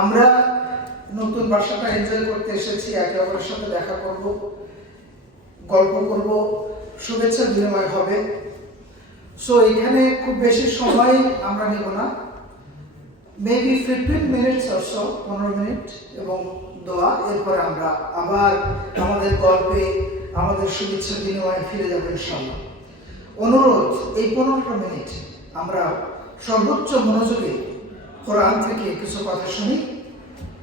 আমরা নতুন বাসাটা এনজয় করতে এসেছি, একে অপরের সাথে দেখা করব, গল্প করব, শুভেচ্ছা বিনিময় হবে। সো এখানে খুব বেশি সময় আমরা নেব না, maybe 15 minutes or so, 15 minute এবং দোয়া। এরপরে আমরা আবার আমাদের গল্পে, আমাদের শুভেচ্ছা বিনিময়ে ফিরে যাব ইনশাআল্লাহ। অনুরোধ, এই 15টা মিনিট আমরা সর্বোচ্চ মনোযোগে কোরআন থেকে কিছু কথা শুনি।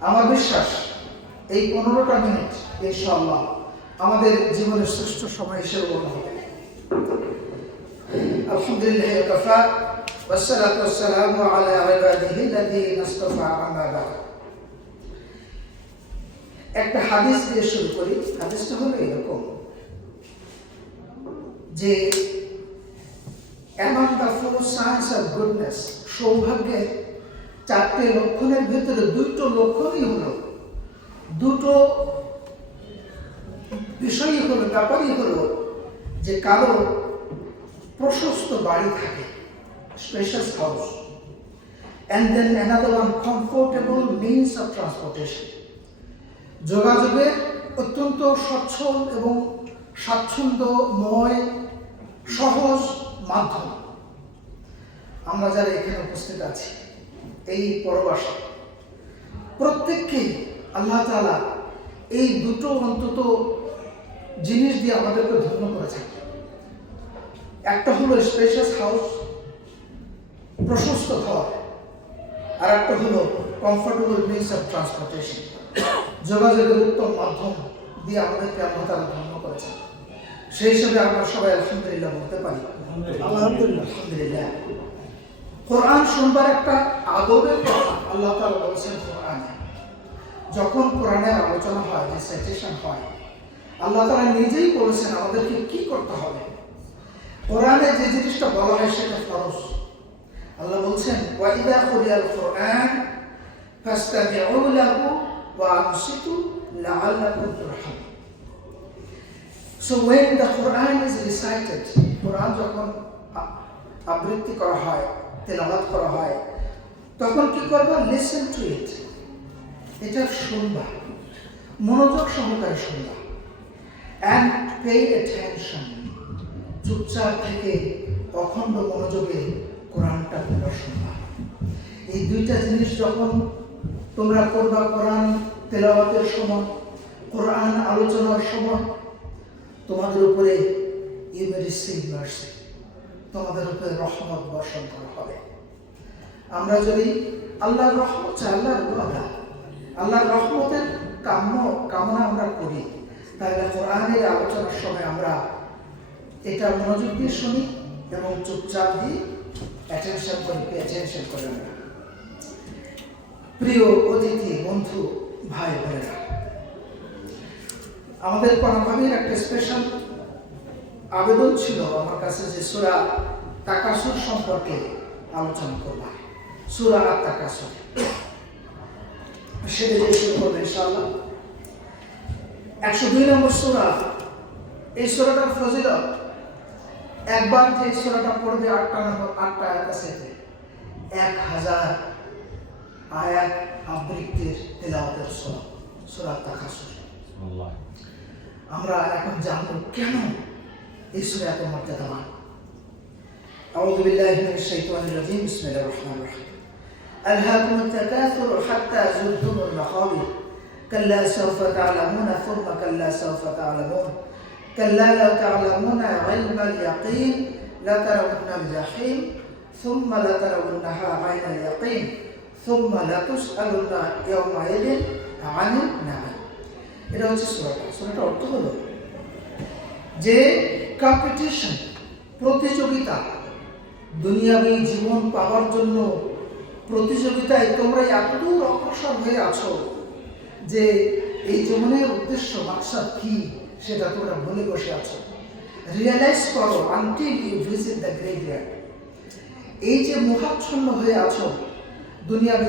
আমার বিশ্বাস এই 15টা মিনিট ইনশাআল্লাহ আমাদের জীবনের শ্রেষ্ঠ সময় হিসেবে গণ্য হবে। আলহামদুলিল্লাহ ওয়াকাফা ওয়াসসালাতু ওয়াসসালামু আলা ইবাদিহি আল্লাযীনা ইসতাফা, আম্মা বা'দ। একটা হাদিস দিয়ে শুরু করি। হাদিসটা হলো এরকম যে among the 4 signs of goodness, সৌভাগ্যের 4টে লক্ষণের ভিতরে 2টো লক্ষণই হলো, 2টো বিষয়ই হলো, ব্যাপারই হলো যে কারো প্রশস্ত বাড়ি থাকে, spacious house, and then another one, comfortable means of transportation, যোগাযোগের অত্যন্ত সচ্ছল এবং স্বাচ্ছন্দ্যময় সহজ মাধ্যম। আমরা যারা এখানে উপস্থিত আছি, এই পরবাসে, প্রত্যেককেই আল্লাহ তাআলা এই 2টো অন্তত জিনিস দিয়ে আমাদেরকে ধন্য করেছেন। একটা হলো স্পেশাস হাউস, প্রশস্ত ঘর, আর একটা হলো কমফোর্টেবল মিনস অফ ট্রান্সপোর্টেশন, যোগাযোগের উত্তম মাধ্যম দিয়ে আমাদেরকে আল্লাহ তাআলা ধন্য করেছেন। সেই হিসেবে আমরা সবাই আলহামদুলিল্লাহ বলতে পারি। আলহামদুলিল্লাহ। কোরআন শুনবার একটা আদবের কথা আল্লাহ তাআলা বলেছেন কোরআনে। যখন কোরআনের আলোচনা হয়, যে সাইটেশন হয়, আল্লাহ তাআলা নিজেই বলেছেন আমাদেরকে কি করতে হবে। কোরআনে যে জিনিসটা বলা হয় সেটা ফরজ। আল্লাহ বলছেন ওয়া ইযা কুরিয়াল কুরআন ফাসতামিউ লাহু ওয়া আনসিতু লাআল্লাকুম তুরহামুন। So when the Quran is recited, কোরআন যখন আবৃত্তি করা হয়, তেলাওয়াত করা হয়, তখন কি করবা? লিসেন টু ইট, এটা শুনবা, মনোযোগ সহকারে শুনবা, and pay attention, চুপচাপ থেকে অখণ্ড মনোযোগে কোরআনটা তোমরা শুনবা। এই 2টা জিনিস যখন তোমরা করবা, কোরআন তেলাওয়াতের সময়, কোরআন আলোচনার সময়, তোমাদের উপরে ইউ মে রিসিভ মার্সি, তোমাদের উপরে রহমত বর্ষণ করা হবে। আমরা যদি আল্লাহর রহমত চাই, আল্লাহর রহমতের কামনা আমরা করি, তাহলে কোরআনের আলোচনার সময় আমরা এটা মনোযোগ দিয়ে শুনি এবং চুপচাপ দিয়ে অ্যাটেনশন করে আমরা। প্রিয় অতিথি, বন্ধু, ভাই বোনেরা, আমাদের কোরআনের একটা স্পেশাল আবেদন ছিল আমার কাছে যে সূরা তাকাসুর সম্পর্কে আলোচনা করলাম। সূরা আত-তাকাসুর সেটা দিয়ে শুরু করবো ইনশাআল্লাহ। 102 নম্বর সূরা। এই সূরাটার ফজিলত, একবার যে সূরাটা পড়বে 8টা আয়াত আছে, 1000 আয়াত আবৃত্তির তেলাওয়াতের সূরা তাকাসুর। আমরা এখন জানবো কেন এই সূরা এত মর্যাদাবান। আউযু বিল্লাহি মিনাশ শাইতানির রাজীম। বিসমিল্লাহির রহমানির রহিম। আলহাকুমুত তাকাসুর হাত্তা যুরতুমুল মাকাবির কাল্লা সাওফা তা'লামুনা সুম্মা কাল্লা সাওফা তা'লামুন কাল্লা লাউ তা'লামুনা ইলমাল ইয়াকিন লাতারাউন্নাল জাহিম সুম্মা লাতারাউন্নাহা আইনাল ইয়াকিন সুম্মা লাতুসআলুন্না ইয়াওমাইযিন আনিন নাঈম। এটা হচ্ছে সূরাটা অর্থ হলো যে কম্পিটিশন, প্রতিযোগিতা, দুনিয়াবী জীবন পাওয়ার জন্য প্রতিযোগিতায় তোমরা এতদূর অগ্রসর হয়ে আছো যে এই জীবনের উদ্দেশ্য মাকসাদ কি সেটা তোমরা ভুলে বসে আছো। রিয়েলাইজ করো আনটিল ইউ ভিজিট দ্য গ্রেভইয়ার্ড। এই যে মোহাচ্ছন্ন হয়ে আছো দুনিয়াবী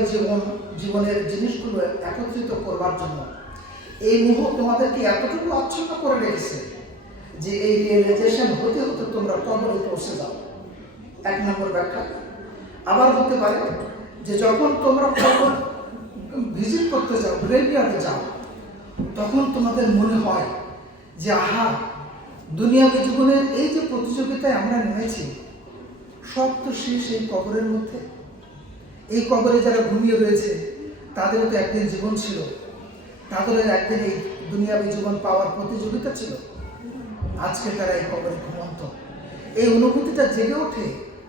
জীবনের জিনিসগুলো একত্রিত করবার জন্য, এই মোহ তোমাদেরকে এতটুকু আচ্ছন্ন করে রেখেছে যে এই রিয়েলাইজেশন হতে হতে তোমরা কবরে পৌঁছে যাও। 1 নম্বর ব্যাখ্যা। আবার হতে পারে যে যখন তোমরা গ্রেভইয়ার্ডে যাও, তখন তোমাদের মনে হয় যে আহা, দুনিয়াবী জীবনের এই যে প্রতিযোগিতায় আমরা নেমেছি, সব তো শেষ এই কবরের মধ্যে। এই কবরে যারা ঘুমিয়ে রয়েছে তাদেরও তো একদিন জীবন ছিল, তাদেরও একদিন এই দুনিয়াবী জীবন পাওয়ার প্রতিযোগিতা ছিল। আজকে তারা এই কবরে ঘুমন্ত। এই অনুভূতিটা জেগে ওঠে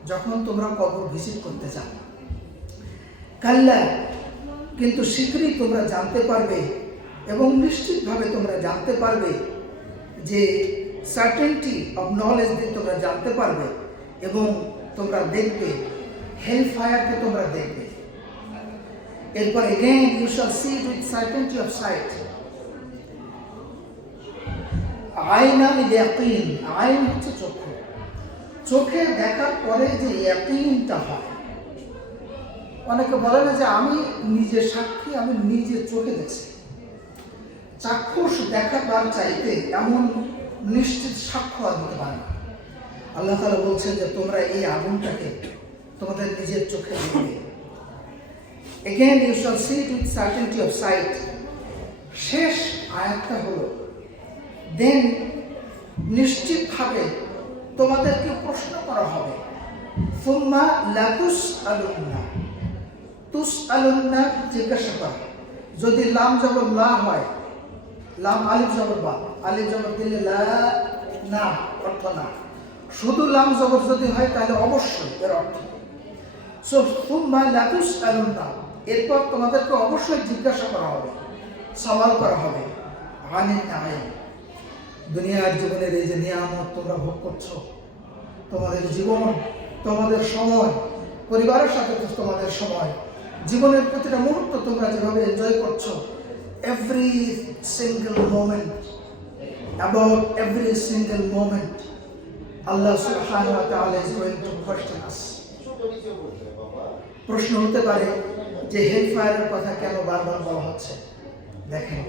যখন তোমরা কবর ভিজিট করতে যাও। কাল্লা, কিন্তু শীঘ্রই তোমরা জানতে পারবে এবং নিশ্চিতভাবে তোমরা জানতে পারবে যে সার্টেনটি অফ নলেজ দিয়ে তোমরা জানতে পারবে এবং তোমরা দেখবে হেল ফায়ারকে তোমরা দেখবে। এরপর again you shall see it with certainty of sight. Ainal ইয়াকিন, আইন হচ্ছে চক্ষু। চোখে দেখার পরে যে ইয়াকিনটা হয়, অনেকে বলে না যে আমি নিজে সাক্ষী, আমি নিজে চোখে দেখছি। চাক্ষুষ দেখাবার চাইতে এমন নিশ্চিত সাক্ষ্য আর দিতে পারে না। আল্লাহ তাআলা বলছেন যে তোমরা এই আগুনটাকে তোমাদের নিজের চোখে দেখবে। Again you shall see it with certainty of sight. শেষ আয়াতটা হলো দেন নিশ্চিতভাবে তোমাদেরকে প্রশ্ন করা হবে। সুম্মা লাতুসআলুন্না, তুসআলুন্না জিজ্ঞাসা করা। যদি লাম জবর লা হয়, লাম আলিফ জবর বা, আলিফ জবর দিলে লা, না অর্থ না। শুধু লাম জবর যদি হয় তাহলে অবশ্যই এর অর্থ। সো সুম্মা লাতুসআলুন্না, এরপর তোমাদেরকে অবশ্যই জিজ্ঞাসা করা হবে, সওয়াল করা হবে। আনিন নাঈম, দুনিয়ার জীবনের এই যে নিয়ামত তোমরা ভোগ করছো, তোমাদের জীবন, তোমাদের সময়, পরিবারের সাথে তোমাদের সময়, জীবনের প্রতিটা মুহূর্ত তোমরা যেভাবে এনজয় করছো, every single moment, about every single moment, Allah subhanahu wa ta'ala is going to question us. প্রশ্ন হতে পারে যে হেল ফায়ারের কথা কেন বারবার বলা হচ্ছে। দেখেন,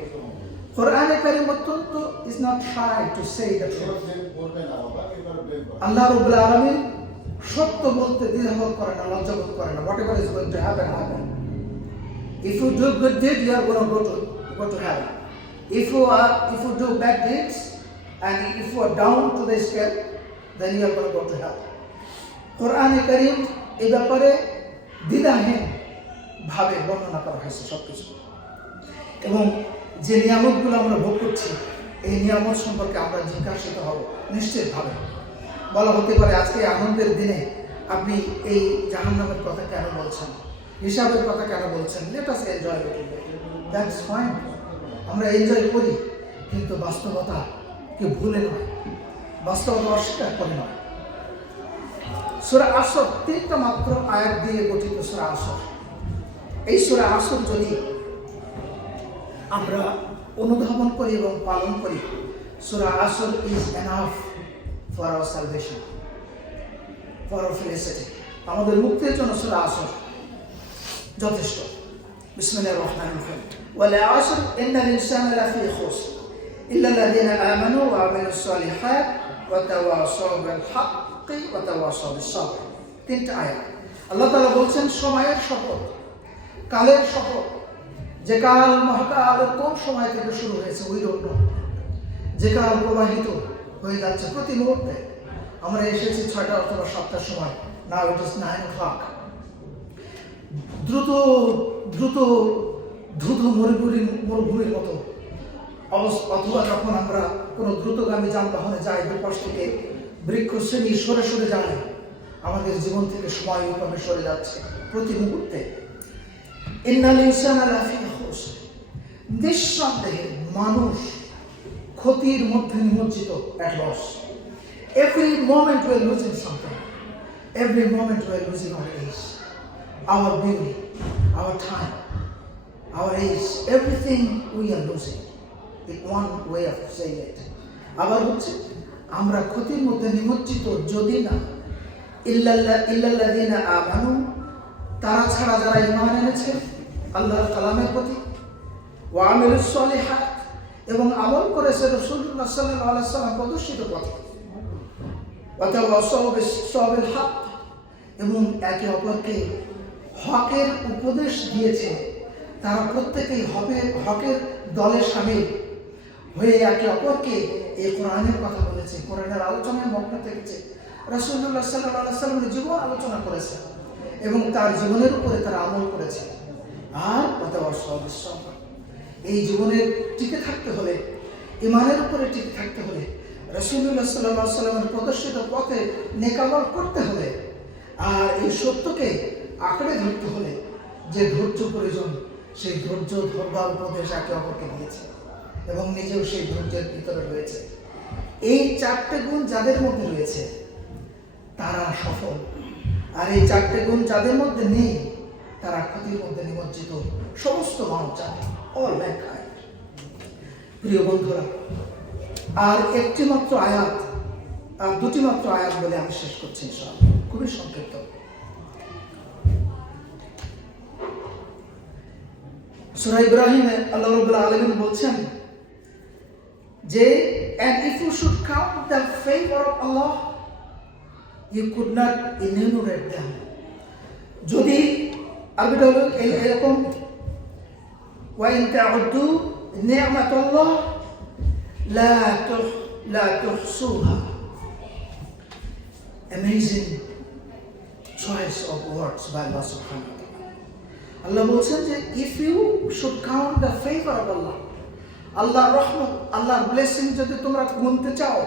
কোরআনে কারীম অত্যন্ত is not shy to say the truth. আল্লাহ রাব্বুল আলামিন সত্য বলতে দ্বিধাবোধ করে না, লজ্জা বোধ করে না। whatever is going to happen, happen. If you do good deed, you are going to go to heaven. If you do bad deeds and if you are down to the scale, then you are going to go to hell. কোরআনে কারীম এই ব্যাপারে দ্বিধাহীন ভাবে বর্ণনা করা হয়েছে সবকিছু। এবং যে নিয়ামতগুলো আমরা ভোগ করছি, এই নিয়ামত সম্পর্কে আমরা জিজ্ঞাসিত হব নিশ্চিতভাবে। বলা হতে পারে আজকে আনন্দের দিনে আপনি এই জাহান্নামের কথা কেন বলছেন, হিসাবের কথা কেন বলছেন? Let us enjoy it, that's fine. আমরা এনজয় করি, কিন্তু বাস্তবতাকে ভুলে নয়, বাস্তবতা অস্বীকার করে নয়। সূরা আসর 3টা মাত্র আয়াত দিয়ে গঠিত সূরা আসর। এই সূরা আসর যদি আমরা অনুধাবন করি এবং পালন করি, সূরা আসর is enough for our salvation, for our Felicity. আমাদের মুক্তির জন্য সূরা আসর যথেষ্ট। বিসমিল্লাহির রহমানির রহিম। ওয়াল আসর ইন্নাল ইনসানা লাফি খুসর ইল্লাল্লাযিনা আমানু ওয়া আমিলুস সালিহাত ওয়া তাওয়াসাউ বিল হাক্কি ওয়া তাওয়াসাউ বিস সাবর। 3টা আয়াত। আল্লাহ তাআলা বলছেন সময়ের শপথ, কালের শপথ। যে কাল মহাকাল কোন সময় থেকে শুরু হয়েছে উই ডোন্ট নো। যে কাল প্রবাহিত হয়ে যাচ্ছে প্রতি মুহূর্তে। আমরা এসেছি 6টা অথবা 7টার সময়, নাও ইট ইজ 9 o'clock। দ্রুত দ্রুত দ্রুত মরুভূমির মতো অথবা যখন আমরা কোনো দ্রুতগামী যানবাহনে যাই, দুপাশ থেকে বৃক্ষ শ্রেণী সরে সরে যায়, আমাদের জীবন থেকে সময় ওইভাবে সরে যাচ্ছে প্রতি মুহূর্তে। ইন্নাল ইনসানা লাফি খুসর, নিঃসন্দেহে মানুষ ক্ষতির মধ্যে নিমজ্জিত, at loss. Every moment we are losing something. Every moment we are losing our age, our beauty, our time, our age. Everything we are losing. In one way of saying it. আবার হচ্ছে আমরা ক্ষতির মধ্যে নিমজ্জিত যদি না ইল্লাল্লাযিনা আমানু, তারা ছাড়া যারা ঈমান এনেছে আল্লাহর কালামের প্রতি, ওয়া আমিলুস সালিহাত, এবং আমল করেছে রাসূলুল্লাহ সাল্লাল্লাহু আলাইহি ওয়াসাল্লাম প্রদর্শিত পথে, ওয়া তাওয়াসাউ বিস সাবিল হক, এবং একে অপরকে হকের উপদেশ দিয়েছে, তারা প্রত্যেকেই হকের দলে শামিল হয়ে একে অপরকে এই কোরআনের কথা বলেছে, কোরআনের আলোচনায় মগ্ন থেকেছে। রাসূলুল্লাহ সাল্লাল্লাহু আলাইহি ওয়াসাল্লামের জীবন আলোচনা করেছে এবং তার জীবনের উপরে তারা আমল করেছে। আর এই জীবনে টিকে থাকতে হলে, ঈমানের উপরে টিকে থাকতে হলে, রাসূলুল্লাহ সাল্লাল্লাহু আলাইহি ওয়াসাল্লামের প্রদর্শিত পথে নেক আমল করতে হলে, আর এই সত্যকে আঁকড়ে ধরতে হলে যে ধৈর্য প্রয়োজন, সেই ধৈর্য ধরবার উপদেশ একে অপরকে দিয়েছে এবং নিজেও সেই ধৈর্যের ভিতরে রয়েছে। এই 4টে গুণ যাদের মধ্যে রয়েছে তারা সফল, আর এই 4টে গুণ যাদের মধ্যে নেই তারা ক্ষতির মধ্যে নিমজ্জিত সমস্ত মানব জাতি, অল ম্যানকাইন্ড। প্রিয় বন্ধুরা, আর একটি মাত্র আয়াত, আর দুটি মাত্র আয়াত বলে আমি শেষ করছি ইনশাআল্লাহ, খুবই সংক্ষিপ্ত। সূরা ইব্রাহিমে আল্লাহ রাব্বুল আলামিন বলছেন যে, and if you should count the favor of Allah, you could not enumerate them. যদি আরবিটা হলো এরকম, وإن تعدوا نعمة الله لا تحصوها. Amazing choice of words by Allah subhanahu wa ta'ala. আল্লাহ বলছেন যে if you should count the favor of Allah, আল্লাহর রহমত, আল্লাহর blessing যদি তোমরা গুনতে চাও,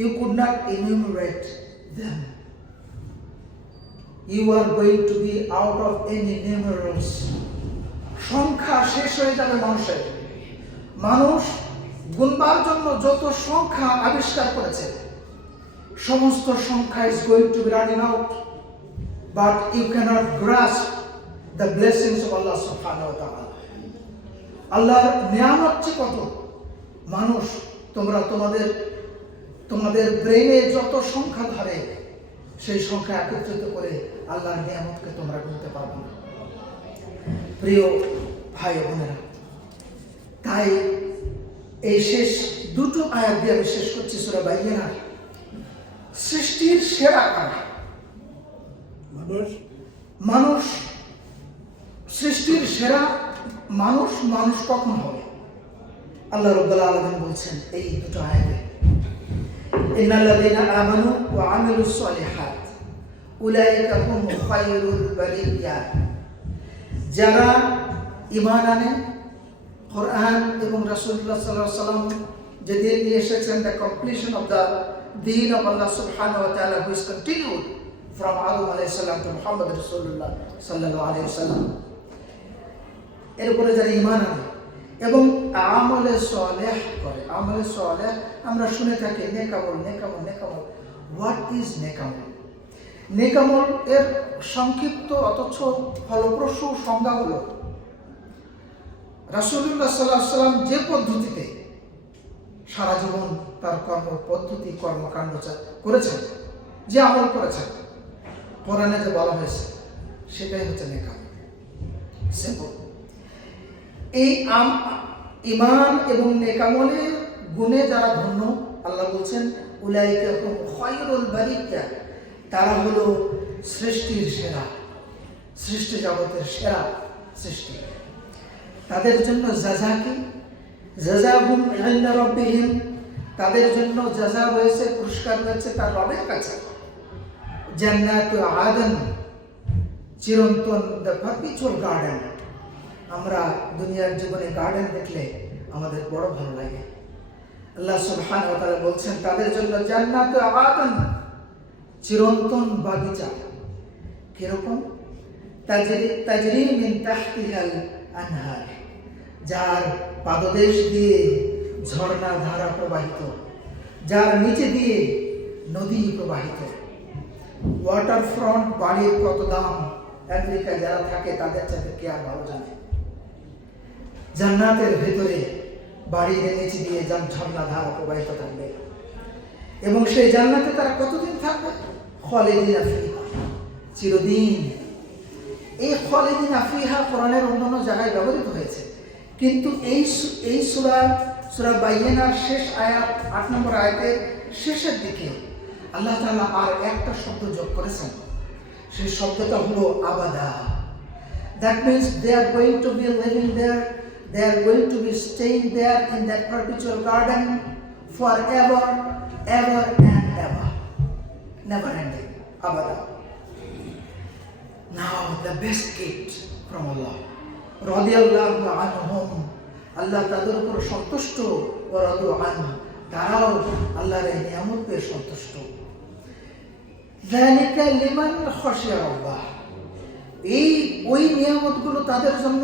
you could not enumerate them. You are going to be out of any numerals. সংখ্যা শেষ হয়ে যাবে মানুষের। মানুষ গুনবার জন্য যত সংখ্যা আবিষ্কার করেছে, সমস্ত সংখ্যা is going to be running out, but you cannot grasp the blessings of Allah subhanahu wa ta'ala. আল্লাহর নিয়ামত যে কত, মানুষ তোমরা তোমাদের ব্রেনে যত সংখ্যা ধরে সেই সংখ্যা একত্রিত করে আল্লাহর নিয়ামতকে তোমরা গুনতে পারবে না। প্রিয় ভাই বোনেরা, তাই এই শেষ দুটো আয়াত দিয়ে আমি শেষ করছি সূরা বাইয়িনা। সৃষ্টির সেরা কারা? মানুষ। সৃষ্টির সেরা মানুষ কখন হবে? আল্লাহ রাব্বুল আলামিন বলছেন এই দুটো আয়াতে, ইন্নাল্লাযীনা আমানু ওয়া আমিলুস সালিহাত উলাইকা হুম খায়রুল বারিয়া। যারা ঈমান আনে, কোরআন এবং রাসূলুল্লাহ সাল্লাল্লাহু আলাইহি ওয়াসাল্লাম যে দিন নিয়ে এসেছেন, দ্য কমপ্লিশন অফ দ্য দিন অফ আল্লাহ সুবহানাহু ওয়া তাআলা, হুইচ কন্টিনিউড ফ্রম আদম আলাইহিস সালাম টু মুহাম্মদ রাসূলুল্লাহ সাল্লাল্লাহু আলাইহি ওয়াসাল্লাম। এরপরে যারা ঈমান আনে এবং আমলে সালেহ করে, আমলে সালেহ আমরা শুনে থাকি নেকামল। হোয়াট ইজ নেকামল? নেকামল এর সংক্ষিপ্ত অথচ ফলপ্রসূ সংজ্ঞা হলো, রাসূলুল্লাহ সাল্লাল্লাহু আলাইহি ওয়াসাল্লাম যে পদ্ধতিতে সারা জীবন তার কর্মপদ্ধতি কর্মকাণ্ড করেছেন, যে আমল করেছেন, কোরআনে যে বলা হয়েছে, সেটাই হচ্ছে নেকামল। সিম্পল। এই ঈমান এবং নেকামলের গুণে যারা ধন্য, আল্লাহ বলছেন উলাইকা হুম খায়রুল বারিয়া, তারা হলো সৃষ্টির সেরা, সৃষ্টি জগতের সেরা সৃষ্টি। তাদের জন্য জাযা কি? জাযাহুম ইনদা রাব্বিহিম, তাদের জন্য জাযা রয়েছে, পুরস্কার রয়েছে তার রবের কাছে। জান্নাতু আদন, চিরন্তন, দ্য পারপিচুয়াল গার্ডেন। আমরা দুনিয়ার জীবনে গার্ডেন দেখলে আমাদের বড় ভালো লাগে। আল্লাহ সুবহানাহু ওয়া তাআলা বলছেন তাদের জন্য জান্নাতু আদন, চিরন্তন বাগিচা। কিরকম? তাজরি মিন তাহতিহাল আনহার, যার পাদদেশ দিয়ে ঝর্ণা ধারা প্রবাহিত, যার নিচে দিয়ে নদী প্রবাহিত। ওয়াটার ফ্রন্ট বাড়ির কত দাম আমেরিকায় যারা থাকে তাদের চাইতে কে আর ভালো জানে। জান্নাতের ভেতরে বাড়ির নিচে দিয়ে যান ঝর্ণা ধারা প্রবাহিত থাকবে এবং সেই জান্নাতে তারা কতদিন থাকবে? খালিদিনা ফিহা, চিরদিন। এই খালিদিনা ফিহা কোরআনের অন্যান্য জায়গায় ব্যবহৃত হয়েছে, কিন্তু এই সূরা বাইয়িনার শেষ আয়াত 8 নম্বর আয়াতের শেষের দিকে আল্লাহ তাআলা আর একটা শব্দ যোগ করেছেন। সেই শব্দটা হলো আবাদা। That means they are going to be living there, they are going to be staying there in that perpetual garden forever, ever and ever. Never ending. Abada. Now the best gift from Allah. Radiyallahu anhum. Allah তাদের উপর সন্তুষ্ট ও রাদু আনহু, তারাও আল্লাহর এই নিয়ামত পেয়ে সন্তুষ্ট। যালিকা লিমান খাশিয়া রাব্বাহ। এই ওই নিয়ামতগুলো তাদের জন্য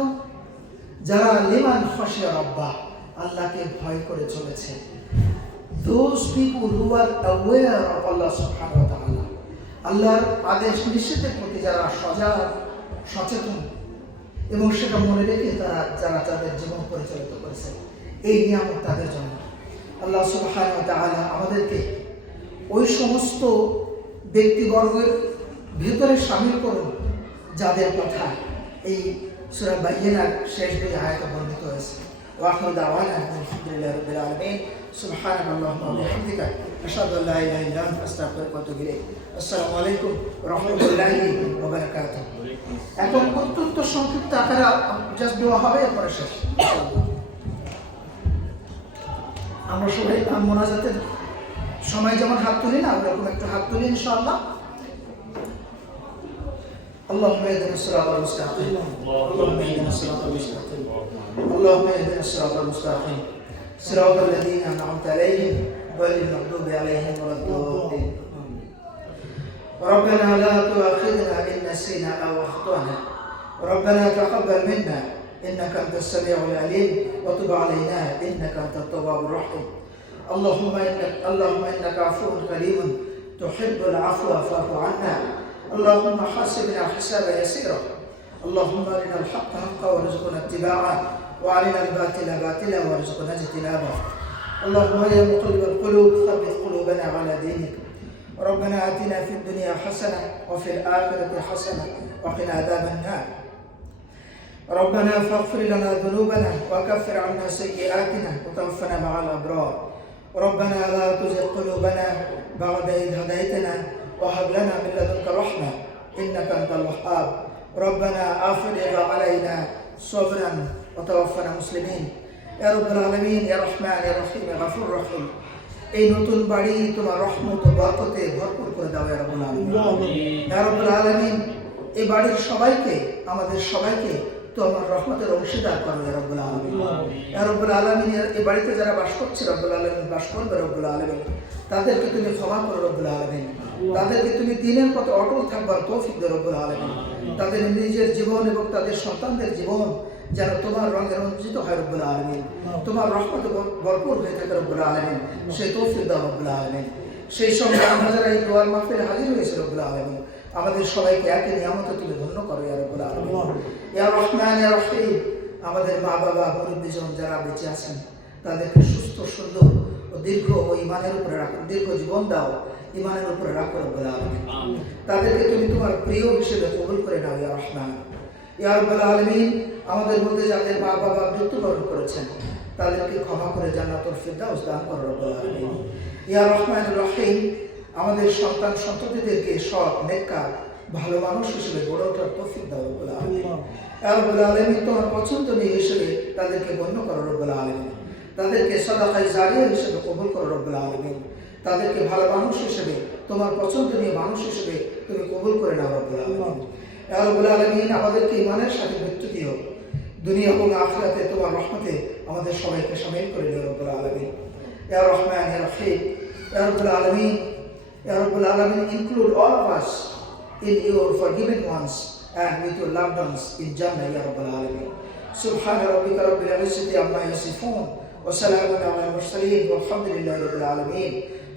যারা লিমান খাশিয়া রাব্বাহ, আল্লাহকে ভয় করে চলেছে। Those people who are aware of Allah subhanahu wa ta'ala, আল্লাহর আদেশ নিষেধের প্রতি যারা সজাগ সচেতন এবং সেটা মনে রেখে যারা তাদের জীবন পরিচালিত করেছে, এই নিয়ামত তাদের জন্য। আল্লাহ সুবহানাহু ওয়া তাআলা আমাদেরকে ওই সমস্ত ব্যক্তিবর্গের ভিতরে শামিল করুন যাদের কথা এই সূরা বাইয়িনার শেষ দুই আয়াতে বর্ণিত হয়েছে। ওয়া আখিরু দাওয়ানা আলহামদুলিল্লাহি রাব্বিল আলামিন। সুবহানাল্লাহি ওয়া বিহামদিহি আশহাদু আল্লা ইলাহা ইল্লা আনতা আস্তাগফিরুকা ওয়া আতুবু ইলাইক। আসসালামু আলাইকুম ওয়া রাহমাতুল্লাহি ওয়া বারাকাতুহু। এখন অত্যন্ত সংক্ষিপ্ত আকারে জাস্ট দোয়া হবে, এরপরে শেষ। আমরা সবাই মোনাজাতের সময় যেমন হাত তুলি না, ওরকম একটু হাত তুলি ইনশাআল্লাহ। اللهم اهدنا الصراط المستقيم اللهم اهدنا الصراط المستقيم اللهم اهدنا الصراط المستقيم صراط الذين انعمت عليهم غير المغضوب عليهم ولا الضالين. ربنا لا تؤاخذنا ان نسينا او اخطانا ربنا تقبل منا انك انت السميع العليم وتب علينا انك انت التواب الرحيم. اللهم انك عفو كريم تحب العفو فاعف عنا. اللهم حاسبنا حسابا يسيرا. اللهم ارنا الحق حقا وارزقنا اتباعه وارنا الباطل باطلا وارزقنا اجتنابه. اللهم يا مقلب القلوب ثبت قلوبنا على دينك. ربنا اتنا في الدنيا حسنه وفي الاخره حسنه وقنا عذاب النار. ربنا فاغفر لنا ذنوبنا وكفر عنا سيئاتنا وتوفنا مع الابرار. ربنا لا تزغ قلوبنا بعد إذ هديتنا وهب لنا من لدنك رحمة إنك أنت الوهاب. ربنا أفرغ علينا صبرا وتوفنا مسلمين. يا رب العالمين يا رحمن يا رحيم يا غفور رحيم. এই নতুন বাড়ি তোমার রহমত ও বরকতে ভরপুর করে দাও ইয়া রাব্বুল আলামিন। ইয়া রাব্বুল আলামিন, এই বাড়ির সবাইকে, আমাদের সবাইকে তোমার রহমতের অংশীদার করো ইয়া রাব্বুল আলামিন। ইয়া রাব্বুল আলামিন, এই বাড়িতে যারা বাস করছে রব্বুল আলামিন, বাস করবে রব্বুল আলামিন, তাদেরকে তুমি ক্ষমা করো রব্বুল আলামিন। তাদেরকে তুমি দিনের পথে অটল থাকবার তৌফিক দাও রব্বুল আলামিন। তাদের নিজের জীবন এবং তাদের সন্তানদের জীবন যেন তোমার রঙে রঞ্জিত হয় রব্বুল আলামিন, তোমার রহমতে ভরপুর হয়ে থাকে রব্বুল আলামিন, সেই তৌফিক দাও রব্বুল আলামিন। সেই সঙ্গে আমরা যারা এই দোয়ার মাহফিলে হাজির হয়েছে রব্বুল আলামিন, আমাদের সবাইকে একই নিয়ামতে তুমি ধন্য করো ইয়া রাব্বুল আলামিন। ইয়া রহমান ইয়া রহিম, আমাদের মা বাবা মুরব্বিজন যারা বেঁচে আছেন তাদেরকে সুস্থ সুন্দর ও দীর্ঘ ও ইমানের উপরে রাখো, দীর্ঘ জীবন দাও, ইমানের উপরে রাখো রব্বুল আলামিন। তাদেরকে তুমি তোমার প্রিয় হিসেবে কবুল করে নাও ইয়া রহমান। ইয়া রাব্বুল আলামিন, আমাদের মধ্যে যাদের মা বাবা মৃত্যুবরণ করেছেন তাদেরকে ক্ষমা করে জান্নাতুল ফিরদাউস দান করো রব্বুল আলামিন। ইয়া রহমান রহিম, আমাদের সন্তান সন্ততিদেরকে সৎ নেককার ভালো মানুষ হিসেবে গড়ে ওঠার তৌফিক দাও রব্বুল আলামিন। ইয়া রাব্বুল আলামিন, তোমার পছন্দনীয় হিসেবে তাদেরকে গণ্য করো রব্বুল আলামিন। তাদেরকে সাদাকায়ে জারিয়া হিসেবে কবুল করো রব্বুল আলামিন। তাদেরকে ভালো মানুষ হিসেবে, তোমার পছন্দনীয় মানুষ হিসেবে তুমি কবুল করে নাও রব্বুল আলামিন। ইয়া রাব্বুল আলামিন, আমাদেরকে ঈমানের সাথে মৃত্যু দিও, দুনিয়া এবং আখিরাতে তোমার রহমতে আমাদের সবাইকে শামিল করে নিও রব্বুল আলামিন। ইয়া রহমান ইয়া রহিম, ইয়া রাব্বুল আলামিন, ইয়া রাব্বুল আলামিন, include all of us in your forgiven ones and with your loved ones in Jannah ya rabbal alamin. Subhana rabbika rabbil izzati amma yasifun wa salamun ala al mursalin walhamdulillahi rabbil alamin.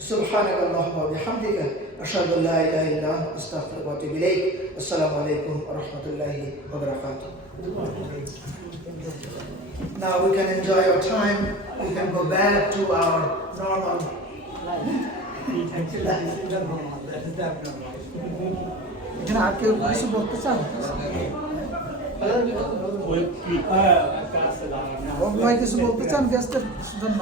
Subhanaka Allahumma wa bihamdika ashhadu an la ilaha illa anta astaghfiruka wa atubu ilayk. Assalamu alaykum wa rahmatullahi wa barakatuh. Now we can enjoy our time. We can go back to our normal এখানে আর কেউ কিছু বলতে চান? ভাই কিছু বলতে চান গেস্টের জন্য?